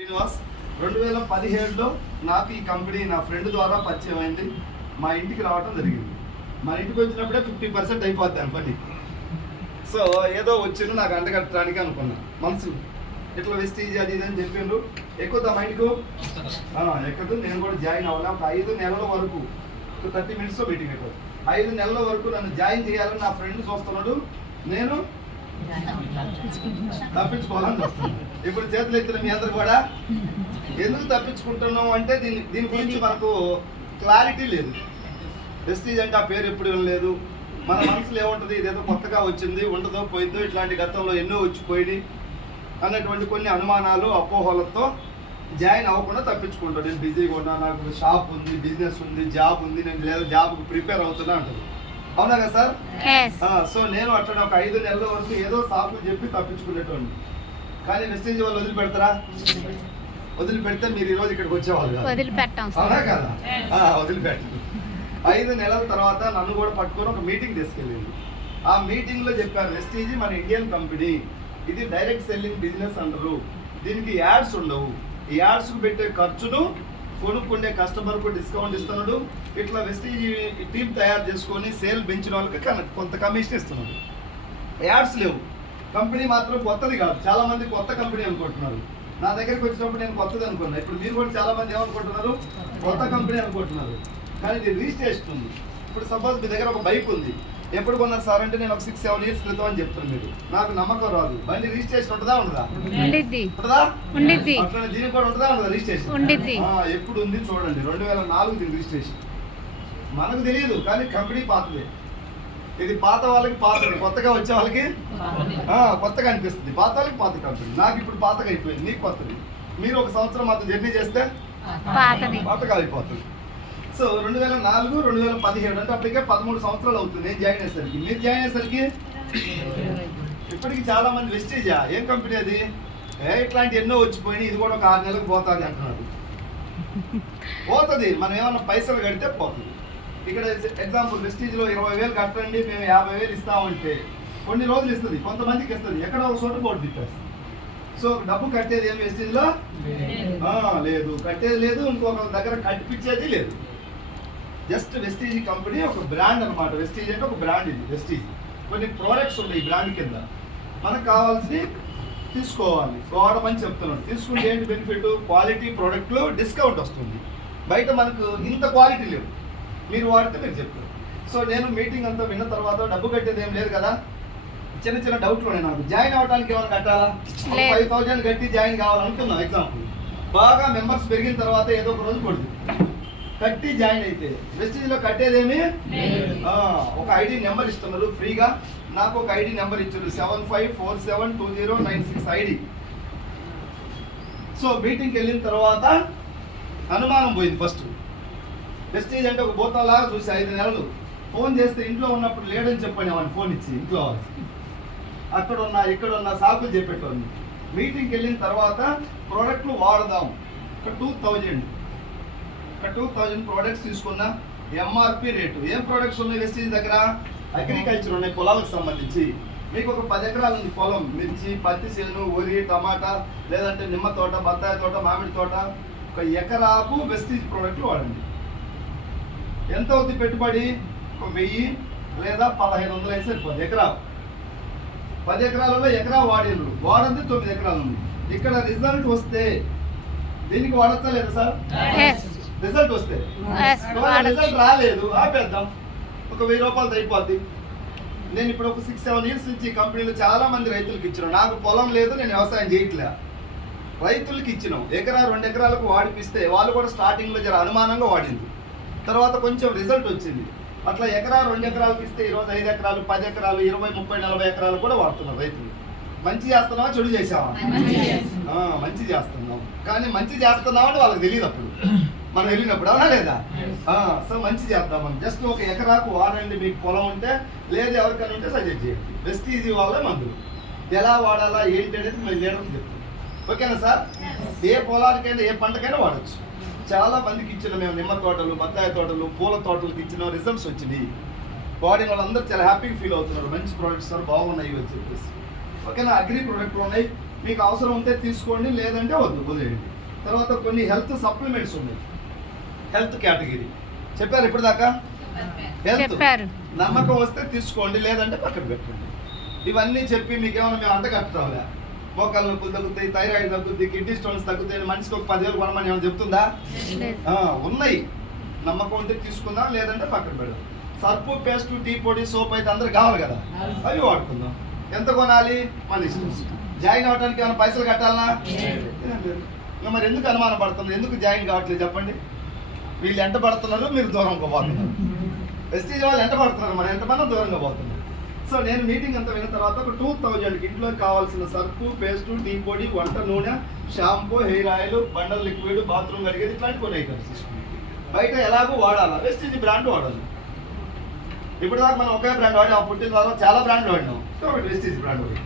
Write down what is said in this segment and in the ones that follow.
శ్రీనివాస్ 2017లో నాకు ఈ కంపెనీ నా ఫ్రెండ్ ద్వారా పరిచయం అయింది. మా ఇంటికి రావటం జరిగింది. మా ఇంటికి వచ్చినప్పుడే 50% అయిపోతాను పని. సో ఏదో వచ్చిండు నాకు అంటగట్టడానికి అనుకున్నా. మనసు ఇట్లా వెస్టీజ్ అది ఇది అని చెప్పిండ్రు. ఎక్కువ మా ఇంటికి ఎక్కదు. నేను కూడా జాయిన్ అవ్వాలి. ఒక 5 నెలల వరకు 30 minutes మీటింగ్ ఎక్కువ 5 నెలల వరకు నన్ను జాయిన్ చేయాలని నా ఫ్రెండ్ చూస్తున్నాడు. నేను తప్పించుకోవాలని చూస్తున్నాను. ఇప్పుడు చేతులు ఎత్తిన మీ అందరు కూడా ఎందుకు తప్పించుకుంటున్నాం అంటే దీని గురించి మనకు క్లారిటీ లేదు. వెస్టీజ్ అంటే ఆ పేరు ఎప్పుడు వినలేదు. మన మనసులో ఏముంటుంది, ఇదేదో కొత్తగా వచ్చింది, ఉండదో పోయిందో, ఇట్లాంటి గతంలో ఎన్నో వచ్చిపోయి అన్నటువంటి కొన్ని అనుమానాలు అపోహలతో జాయిన్ అవ్వకుండా తప్పించుకుంటాను. నేను బిజీగా ఉన్నా, నాకు షాప్ ఉంది, బిజినెస్ ఉంది, జాబ్ ఉంది, నేను లేదా జాబ్కి ప్రిపేర్ అవుతున్నా అంటారు. అవునా కదా సార్? సో నేను అట్లా ఒక 5 నెలల వరకు ఏదో సాకులు చెప్పి తప్పించుకునేటోండి. కానీ వెస్టీజ్ వాళ్ళు వదిలిపెడతారా? వదిలిపెడితే మీరు ఈరోజు ఇక్కడికి వచ్చేవాళ్ళు అవునా కదా? వదిలిపెట్టండి. 5 నెలల తర్వాత నన్ను కూడా పట్టుకొని ఒక మీటింగ్ తీసుకెళ్ళింది. ఆ మీటింగ్లో చెప్పారు, వెస్టీజ్ మన ఇండియన్ కంపెనీ, ఇది డైరెక్ట్ సెల్లింగ్ బిజినెస్ అంటారు, దీనికి యాడ్స్ ఉండవు, ఈ యాడ్స్కు పెట్టే ఖర్చును కొనుక్కునే కస్టమర్కు డిస్కౌంట్ ఇస్తున్నాడు, ఇట్లా వెస్టీజ్ టీమ్ తయారు చేసుకొని సేల్ పెంచిన వాళ్ళకి కొంత కమిషన్ ఇస్తున్నాడు. యాడ్స్ లేవు. కంపెనీ మాత్రం కొత్తది కాదు. చాలా మంది కొత్త కంపెనీ అనుకుంటున్నారు. నా దగ్గరికి వచ్చినప్పుడు నేను కొత్తది అనుకున్నా. ఇప్పుడు మీరు కూడా చాలా మంది ఏమనుకుంటున్నారు, కొత్త కంపెనీ అనుకుంటున్నారు. కానీ ఇది రిజిస్ట్రేషన్ ఉంది. ఇప్పుడు సపోజ్ మీ దగ్గర ఒక బైక్ ఉంది, ఎప్పుడు కొన్నారు సార్ అంటే నేను ఒక 6-7 years క్రితం అని చెప్తాను. మీరు నాకు నమ్మకం రాదు. బండి రిజిస్ట్రేషన్ ఉంటుందా ఉండదా? అట్లా దీనికి కూడా ఉంటుందా ఉండదా రిజిస్ట్రేషన్? ఎప్పుడు ఉంది చూడండి. 2004 దీని రిజిస్ట్రేషన్. మనకు తెలియదు కానీ కంపెనీ పాతదే. ఇది పాత వాళ్ళకి పాతది, కొత్తగా వచ్చే వాళ్ళకి కొత్తగా అనిపిస్తుంది. పాత వాళ్ళకి పాత కంపెనీ. నాకు ఇప్పుడు పాతగా అయిపోయింది, మీకు కొత్తది. మీరు ఒక సంవత్సరం మాత్రం జర్నీ చేస్తే పాతగా అయిపోతుంది. సో 2004, 2017 అంటే అప్పటికే 13 సంవత్సరాలు అవుతుంది నేను జాయిన్ అయ్యేసరికి. మీరు జాయిన్ అయ్యేసరికి ఇప్పటికి చాలా మంది వెస్టీజా ఏం కంపెనీ అది, ఇట్లాంటి ఎన్నో వచ్చిపోయినాయి, ఇది కూడా ఒక 6 నెలలకు పోతుంది అంటున్నారు. పోతుంది. మనం ఏమన్నా పైసలు కడితే పోతుంది. ఇక్కడ ఎగ్జాంపుల్ వెస్టీజ్లో 20,000 కట్టండి, మేము 50,000 ఇస్తామంటే కొన్ని రోజులు ఇస్తుంది, కొంతమందికి ఇస్తుంది, ఎక్కడ ఒక చోట బోర్డు తిప్పేస్తుంది. సో డబ్బు కట్టేది ఏం వెస్టీజ్లో లేదు, కట్టేది లేదు, ఇంకొక దగ్గర కట్టిపించేది లేదు. జస్ట్ వెస్టీజ్ కంపెనీ ఒక బ్రాండ్ అనమాట. వెస్టీజ్ అంటే ఒక బ్రాండ్. ఇది వెస్టీజ్. కొన్ని ప్రోడక్ట్స్ ఉన్నాయి ఈ బ్రాండ్ కింద. మనకు కావాల్సి తీసుకోవాలి, వాడమని చెప్తున్నాడు. తీసుకుంటే ఏంటి బెనిఫిట్? క్వాలిటీ ప్రోడక్ట్లో డిస్కౌంట్ వస్తుంది. బయట మనకు ఇంత క్వాలిటీ లేవు, మీరు వాడితే మీరు చెప్తారు. సో నేను మీటింగ్ అంతా విన్న తర్వాత డబ్బు కట్టేది ఏం లేదు కదా, చిన్న చిన్న డౌట్లు ఉన్నాయి నాకు. జాయిన్ అవ్వడానికి ఏమైనా కట్టాలా? 5,000 కట్టి జాయిన్ కావాలనుకున్నాం. ఎగ్జాంపుల్ బాగా మెంబర్స్ పెరిగిన తర్వాత ఏదో ఒక రోజు కొడుతుంది కట్టి జాయిన్ అయితే. వెస్టీజ్లో కట్టేదేమి ఒక ఐడి నెంబర్ ఇస్తున్నారు ఫ్రీగా. నాకు ఒక ఐడి నెంబర్ ఇచ్చారు 75472096 ఐడి. సో మీటింగ్కి వెళ్ళిన తర్వాత అనుమానం పోయింది. ఫస్ట్ వెస్టీజ్ అంటే ఒక బోతాలాగా చూసి 5 నెలలు ఫోన్ చేస్తే ఇంట్లో ఉన్నప్పుడు లేడని చెప్పండి వాడిని ఫోన్ ఇచ్చి ఇంట్లో అక్కడ ఉన్నా ఇక్కడ ఉన్నా సాకులు చెప్పేటోని. మీటింగ్కి వెళ్ళిన తర్వాత ప్రోడక్ట్లు వాడదాం. ఒక 2,000 ప్రోడక్ట్స్ తీసుకున్నా. MRP rate. ఏం ప్రోడక్ట్స్ ఉన్నాయి వెస్టీజ్ దగ్గర? అగ్రికల్చర్ ఉన్నాయి, పొలాలకు సంబంధించి. మీకు ఒక 10 ఎకరాలు ఉంది పొలం, మిర్చి, పత్తి చేను, వరి, టమాటా, లేదంటే నిమ్మ తోట, బత్తాయి తోట, మామిడి తోట. ఒక ఎకరాకు వెస్టీజ్ ప్రోడక్ట్లు వాడండి. ఎంత అవుతుంది పెట్టుబడి? ఒక 1000 లేదా 1,500 అయితే సరిపోతుంది. ఎకరా 10 ఎకరాలలో ఎకరా వాడినరు, వాడంది 9 ఎకరాలు ఉంది. ఇక్కడ రిజల్ట్ వస్తే దీనికి వాడచ్చా లేదా సార్? రిజల్ట్ వస్తే రిజల్ట్ రాలేదు ఆపేద్దాం, ఒక 1000 రూపాయలతో అయిపోద్ది. నేను ఇప్పుడు ఒక 6-7 years నుంచి కంపెనీలో చాలా మంది రైతులకు ఇచ్చినాం. నాకు పొలం లేదు, నేను వ్యవసాయం చేయట్లే, రైతులకి ఇచ్చినాం. ఎకరా 2 ఎకరాలకు వాడిపిస్తే వాళ్ళు కూడా స్టార్టింగ్లో జర అనుమానంగా వాడింది, తర్వాత కొంచెం రిజల్ట్ వచ్చింది. అట్లా ఎకరా 2 ఎకరాలకు ఇస్తే ఈరోజు 5 ఎకరాలు, 10 ఎకరాలు, 20, 30, 40 ఎకరాలు కూడా వాడుతున్నారు రైతులు. మంచి చేస్తున్నావా చెడు చేసావా? మంచి చేస్తున్నాం. కానీ మంచి చేస్తున్నామని వాళ్ళకి తెలియదు అప్పుడు, మనం వెళ్ళినప్పుడు. అవునా లేదా? సో మంచి చేద్దాం మనం. జస్ట్ ఒక ఎకరాకు వాడండి, మీకు పొలం ఉంటే, లేదు ఎవరికైనా ఉంటే సజెస్ట్ చేయండి. వెస్టీజ్ వాళ్ళే మందులు ఎలా వాడాలా ఏంటి అనేది మేము లీడర్కి చెప్తాం. ఓకేనా సార్? ఏ పొలానికైనా ఏ పంటకైనా వాడచ్చు. చాలా మందికి ఇచ్చిన మేము నిమ్మ తోటలు, బత్తాయి తోటలు, పూల తోటలకు ఇచ్చిన రిజల్ట్స్ వచ్చినాయి. వాడిన వాళ్ళందరూ చాలా హ్యాపీగా ఫీల్ అవుతున్నారు. మంచి ప్రోడక్ట్స్ సార్ బాగున్నాయి అని చెప్పేసి. ఓకేనా? అగ్రి ప్రోడక్ట్లు ఉన్నాయి, మీకు అవసరం ఉంటే తీసుకోండి, లేదంటే వదిలేయండి. తర్వాత కొన్ని హెల్త్ సప్లిమెంట్స్ ఉన్నాయి, హెల్త్ కేటగిరీ చెప్పారు ఇప్పుడు దాకా. హెల్త్ నమ్మకం వస్తే తీసుకోండి, లేదంటే పక్కన పెట్టండి. ఇవన్నీ చెప్పి మీకేమైనా మేము అంత కట్టరాలే. మోకాళ్ళ నొప్పులు తగ్గుతాయి, థైరాయిడ్ తగ్గుతుంది, కిడ్నీ స్టోన్స్ తగ్గుతాయి, మనిషికి ఒక 10,000 కొనమని ఏమైనా చెప్తుందా? ఉన్నాయి. నమ్మకం ఉంటే తీసుకుందాం, లేదంటే పక్కన పెడదాం. సర్పు, పేస్ట్, టీ పొడి, సోప్ అయితే అందరికి కావాలి కదా, అవి వాడుకుందాం. ఎంత కొనాలి మన ఇష్టం. జాయిన్ అవ్వడానికి ఏమైనా పైసలు కట్టాలనా? మరి ఎందుకు అనుమానం పడుతున్నారు? ఎందుకు జాయిన్ కావట్లేదు చెప్పండి. వీళ్ళు ఎంట పడుతున్నారు, మీరు దూరంగా పోతున్నారు. వెస్టీజ్ వాళ్ళు ఎంట పడుతున్నారు, మరి ఎంతమంది దూరంగా పోతున్నారు. సో నేను మీటింగ్ అంతా విన్న తర్వాత ఒక 2000 ఇంట్లో కావాల్సిన సర్పు, పేస్టు, టీ పొడి, వంట నూనె, షాంపూ, హెయిర్ ఆయిల్, బండల్ లిక్విడ్, బాత్రూమ్ కడిగేది, ఇట్లాంటి కొన్ని ఐటమ్స్ తీసుకున్నాం. బయట ఎలాగో వాడాలా, వెస్టీజ్ బ్రాండ్ వాడాలి. ఇప్పుడు దాకా మనం ఒకే బ్రాండ్ వాడి పుట్టిన తర్వాత చాలా బ్రాండ్లు వాడినాం, ఒకటి వెస్టీజ్ బ్రాండ్ వాడి.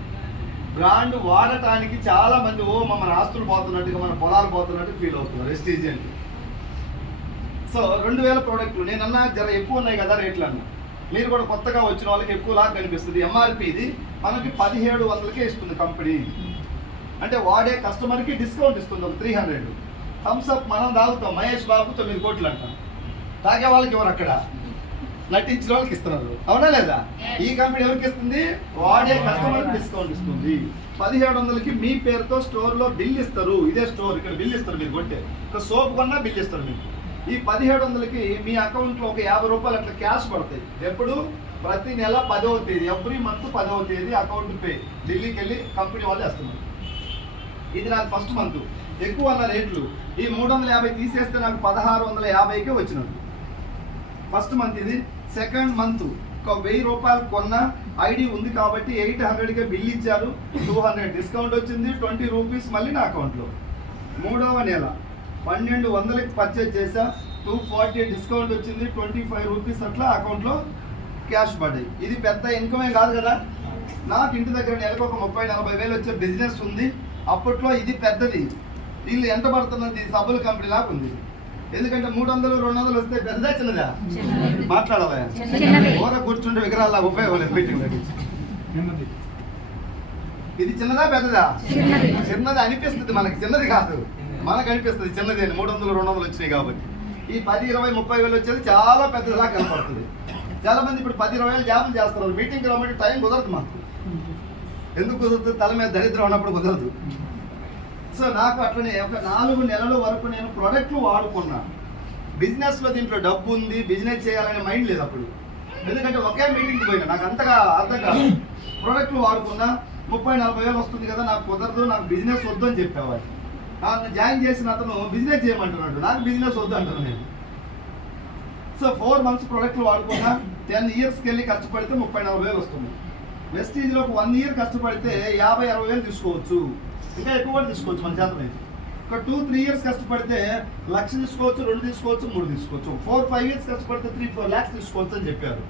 బ్రాండ్ వాడటానికి చాలా మంది మన ఆస్తులు పోతున్నట్టుగా, మన పొలాలు పోతున్నట్టు ఫీల్ అవుతున్నారు వెస్టీజ్ అంటే. సో 2000 ప్రోడక్ట్లు నేనన్నా జర ఎక్కువ ఉన్నాయి కదా రేట్లు అన్నా. మీరు కూడా కొత్తగా వచ్చిన వాళ్ళకి ఎక్కువలాగా కనిపిస్తుంది. ఎంఆర్పి ఇది మనకి 1700కే ఇస్తుంది కంపెనీ. అంటే వాడే కస్టమర్కి డిస్కౌంట్ ఇస్తుంది ఒక 300. థమ్స్ అప్ మనం తాగుతాం, మహేష్ బాబు 9 కోట్లు అంటాం. తాగే వాళ్ళకి ఎవరు అక్కడ నటించిన వాళ్ళకి ఇస్తున్నారు, అవునా లేదా? ఈ కంపెనీ ఎవరికి ఇస్తుంది? వాడే కస్టమర్కి డిస్కౌంట్ ఇస్తుంది. 1700కి మీ పేరుతో స్టోర్లో బిల్ ఇస్తారు. ఇదే స్టోర్, ఇక్కడ బిల్ ఇస్తారు. మీరు కొట్టే ఒక సోప్ కొన్నా బిల్ ఇస్తారు మీకు. ఈ 1700కి మీ అకౌంట్లో ఒక 50 రూపాయలు అట్లా క్యాష్ పడతాయి. ఎప్పుడు? ప్రతి నెల 10వ తేదీ, ఎవ్రీ మంత్ 10వ తేదీ అకౌంట్ పే ఢిల్లీకి వెళ్ళి కంపెనీ వాళ్ళు వేస్తున్నారు. ఇది నాకు ఫస్ట్ మంత్. ఎక్కువ అన్న రేట్లు ఈ 350 తీసేస్తే నాకు 1650కే వచ్చినట్టు ఫస్ట్ మంత్ ఇది. సెకండ్ మంత్ ఒక 1000 రూపాయలు కొన్న ఐడి ఉంది కాబట్టి 800కే బిల్ ఇచ్చారు, 200 డిస్కౌంట్ వచ్చింది, 20 రూపీస్ మళ్ళీ నా అకౌంట్లో. మూడవ నెల 1200కి పర్చేజ్ చేసా, 240 డిస్కౌంట్ వచ్చింది, 25 రూపీస్ అట్లా అకౌంట్లో క్యాష్ పడ్డాయి. ఇది పెద్ద ఇన్కమే కాదు కదా. నాకు ఇంటి దగ్గర నెలకు ఒక 30-40 వేలు వచ్చే బిజినెస్ ఉంది. అప్పట్లో ఇది పెద్దది. వీళ్ళు ఎంత పడుతున్నది? సబ్బుల కంపెనీ లాగా ఉంది. ఎందుకంటే 300-200 వస్తే పెద్దదా చిన్నదా? మాట్లాడవా? ఓర కూర్చుంటే విగ్రహాల ఉపయోగం లేదు మీటింగ్. ఇది చిన్నదా పెద్దదా? చిన్నది అనిపిస్తుంది మనకి, చిన్నది కాదు మనకు అనిపిస్తుంది చిన్నది అని. 300-200 వచ్చినాయి కాబట్టి ఈ 10-20-30 వేలు వచ్చేది చాలా పెద్దదిలా కనపడుతుంది. చాలా మంది ఇప్పుడు 10-20 వేలు జాబులు చేస్తున్నారు. మీటింగ్కి రమ్మంటే టైం కుదరదు మాకు. ఎందుకు కుదరదు? తల మీద దరిద్రం ఉన్నప్పుడు కుదరదు. సో నాకు అట్లనే ఒక 4 నెలల వరకు నేను ప్రోడక్ట్లు వాడుకున్నా. బిజినెస్లో దీంట్లో డబ్బు ఉంది, బిజినెస్ చేయాలనే మైండ్ లేదు అప్పుడు. ఎందుకంటే ఒకే మీటింగ్కి పోయినా, నాకు అంతగా అర్థం కాదు. ప్రోడక్ట్లు వాడుకున్నా, 30-40 వేలు వస్తుంది కదా, నాకు కుదరదు, నాకు బిజినెస్ వద్దు అని చెప్పేవాడు. నన్ను జాయిన్ చేసిన అతను బిజినెస్ చేయమంటున్నాడు, నాకు బిజినెస్ వద్దు అంటున్నాను నేను. సో 4 మంత్స్ ప్రోడక్ట్లు వాడుకున్నా, 10 ఇయర్స్కి వెళ్ళి కష్టపడితే 30-40 వేలు వస్తుంది. వెస్టీజ్లో ఒక 1 ఇయర్ కష్టపడితే 50-60 వేలు తీసుకోవచ్చు, ఇంకా ఎక్కువ కూడా తీసుకోవచ్చు మన చేత మీద. ఒక 2-3 ఇయర్స్ కష్టపడితే 1,00,000 తీసుకోవచ్చు, 2 తీసుకోవచ్చు, 3 తీసుకోవచ్చు. 4-5 ఇయర్స్ కష్టపడితే 3-4 lakhs తీసుకోవచ్చు అని చెప్పారు.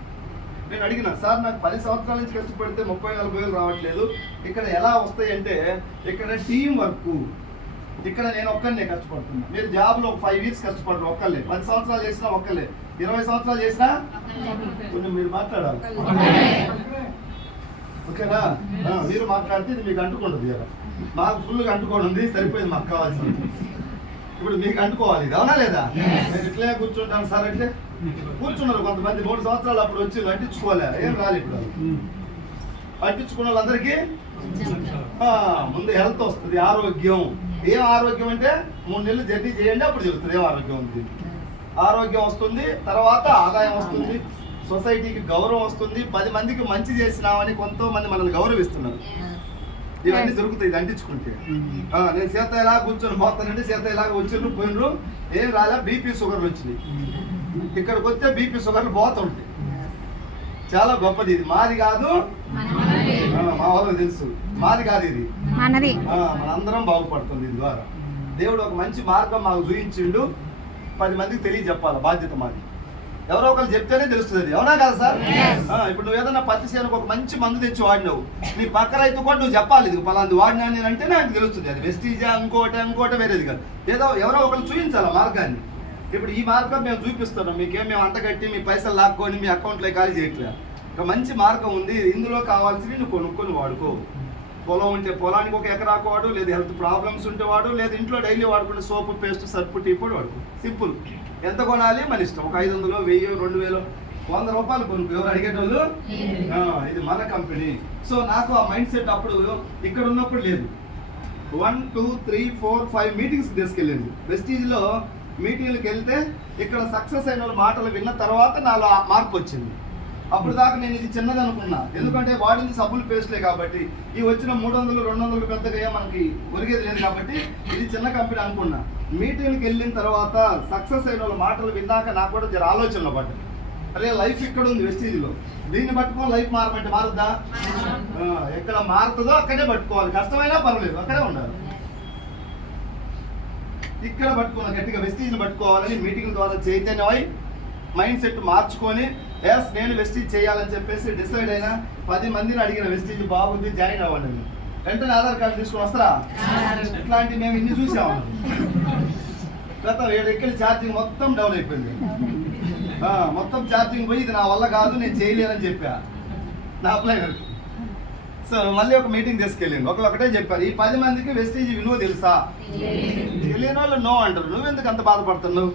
నేను అడిగిన, సార్ నాకు 10 సంవత్సరాల నుంచి కష్టపడితే 30-40 వేలు రావట్లేదు, ఇక్కడ ఎలా వస్తాయంటే ఇక్కడ టీం వర్క్, ఇక్కడ నేను ఒక్కరినే కష్టపడుతున్నా. మీరు జాబ్లో 5 ఇయర్స్ కష్టపడరు ఒక్కళ్ళే, 10 సంవత్సరాలు చేసినా ఒక్కళ్ళే, 20 సంవత్సరాలు చేసినా కొంచెం మీరు మాట్లాడాలి, ఓకేనా? మీరు మాట్లాడితే ఇది మీకు అంటుకుంటుంది కదా. మాకు ఫుల్గా అంటుకోవడం ఉంది, సరిపోయింది మాకు కావాల్సింది. ఇప్పుడు మీకు అంటుకోవాలి ఇది, అవునా లేదా? నేను ఇట్లే కూర్చుంటాను సార్ అంటే కూర్చున్నారు కొంతమంది. 3 సంవత్సరాలు అప్పుడు వచ్చి అంటించుకోలే, ఏం రాలి. ఇప్పుడు అంటించుకున్న వాళ్ళందరికీ ముందు హెల్త్ వస్తుంది, ఆరోగ్యం. ఏం ఆరోగ్యం అంటే 3 నెలలు జర్నీ చేయండి, అప్పుడు చెబుతుంది ఏం ఆరోగ్యం ఉంది. ఆరోగ్యం వస్తుంది, తర్వాత ఆదాయం వస్తుంది, సొసైటీకి గౌరవం వస్తుంది, 10 మందికి మంచి చేసినామని కొంతమంది మనల్ని గౌరవిస్తున్నారు. ఇవన్నీ దొరుకుతాయి ఇది అంటించుకుంటే. నేను సీత ఎలా కూర్చొని పోతానంటే సీత ఇలాగ వచ్చిండ్రు పోయినరు, ఏం రాలే, బీపీ షుగర్లు వచ్చినాయి. ఇక్కడికి వస్తే బీపీ షుగర్లు పోతుంటాయి. చాలా గొప్పది ఇది. మాది కాదు, మా వాళ్ళకి తెలుసు, మాది కాదు ఇది, మనందరం బాగుపడుతుంది దీని ద్వారా. దేవుడు ఒక మంచి మార్గం మాకు చూపించిండు, 10 మందికి తెలియజెప్పాలి, బాధ్యత మాది. ఎవరో ఒకరు చెప్తేనే తెలుస్తుంది అది, అవునా కదా సార్? ఇప్పుడు నువ్వు ఏదైనా పత్తి చేనుకు ఒక మంచి మందు తెచ్చి వాడినావు, నీ పక్క రైతు కూడా నువ్వు చెప్పాలి ఇది పలాంటి వాడినా నేను అంటే నాకు తెలుస్తుంది. అది వెస్టీజా ఇంకోటి వేరేది కాదు. ఏదో ఎవరో ఒకరు చూపించాలి మార్గాన్ని. ఇప్పుడు ఈ మార్గం మేము చూపిస్తున్నాం మీకేం, మేము అంటగట్టి మీ పైసలు లాక్కొని మీ అకౌంట్లో ఖాళీ చేయట్లేదు. ఒక మంచి మార్గం ఉంది, ఇందులో కావాల్సినవి నువ్వు కొనుక్కొని వాడుకో. పొలం ఉంటే పొలానికి ఒక ఎకరాకు వాడు, లేదా హెల్త్ ప్రాబ్లమ్స్ ఉంటే వాడు, లేదా ఇంట్లో డైలీ వాడుకునే సోపు పేస్ట్ సర్పు టీ పొడి వాడుకో. సింపుల్. ఎంత కొనాలి మన ఇష్టం. ఒక 500, 1000, 2000, 100 రూపాయలు కొనుక్కో. ఎవరు అడిగేటోళ్ళు? ఇది మన కంపెనీ. సో నాకు ఆ మైండ్ సెట్ అప్పుడు ఇక్కడ ఉన్నప్పుడు లేదు. 1, 2, 3, 4, 5 మీటింగ్స్ తీసుకెళ్ళింది. వెస్టీజ్లో మీటింగ్లకు వెళ్తే ఇక్కడ సక్సెస్ అయిన వాళ్ళ మాటలు విన్న తర్వాత నాలో ఆ మార్పు వచ్చింది. అప్పుడు దాకా నేను ఇది చిన్నది అనుకున్నా, ఎందుకంటే వాడింది సబ్బులు పేస్ట్లే కాబట్టి. ఈ వచ్చిన 300, 200 పెద్దగా మనకి ఒరిగేది లేదు కాబట్టి ఇది చిన్న కంపెనీ అనుకున్నా. మీటింగ్కి వెళ్ళిన తర్వాత సక్సెస్ అయిన వాళ్ళ మాటలు విన్నాక నాకు కూడా జర ఆలోచనలో పడ్డా. అరే లైఫ్ ఇక్కడ ఉంది వెస్టీజ్లో, దీన్ని పట్టుకొని లైఫ్ మారమంటే మారుద్దా? ఎక్కడ మారుతుందో అక్కడే పట్టుకోవాలి, కష్టమైనా పర్వాలేదు అక్కడే ఉండాలి. ఇక్కడ పట్టుకున్నా గట్టిగా వెస్టీజ్ని పట్టుకోవాలని మీటింగ్ ద్వారా చైతన్యమై మైండ్ సెట్ మార్చుకొని ఎస్ నేను వెస్టీజ్ చేయాలని చెప్పేసి డిసైడ్ అయినా. 10 మందిని అడిగిన వెస్టీజ్ బాగుంది జాయిన్ అవ్వండి. వెంటనే ఆధార్ కార్డు తీసుకొని వస్తారా? ఇట్లాంటివి మేము ఇన్ని చూసాము. గత 7 ఎక్కడి ఛార్జింగ్ మొత్తం డౌన్ అయిపోయింది. మొత్తం ఛార్జింగ్ పోయి ఇది నా వల్ల కాదు నేను చేయలేనని చెప్పా నా అప్లైనర్. సో మళ్ళీ ఒక మీటింగ్ తీసుకెళ్ళింది. ఒకటే చెప్పారు, ఈ 10 మందికి వెస్టీజ్ విలువ తెలుసా? తెలియని వాళ్ళు నో అంటారు. నువ్వెందుకు అంత బాధపడుతున్నావు?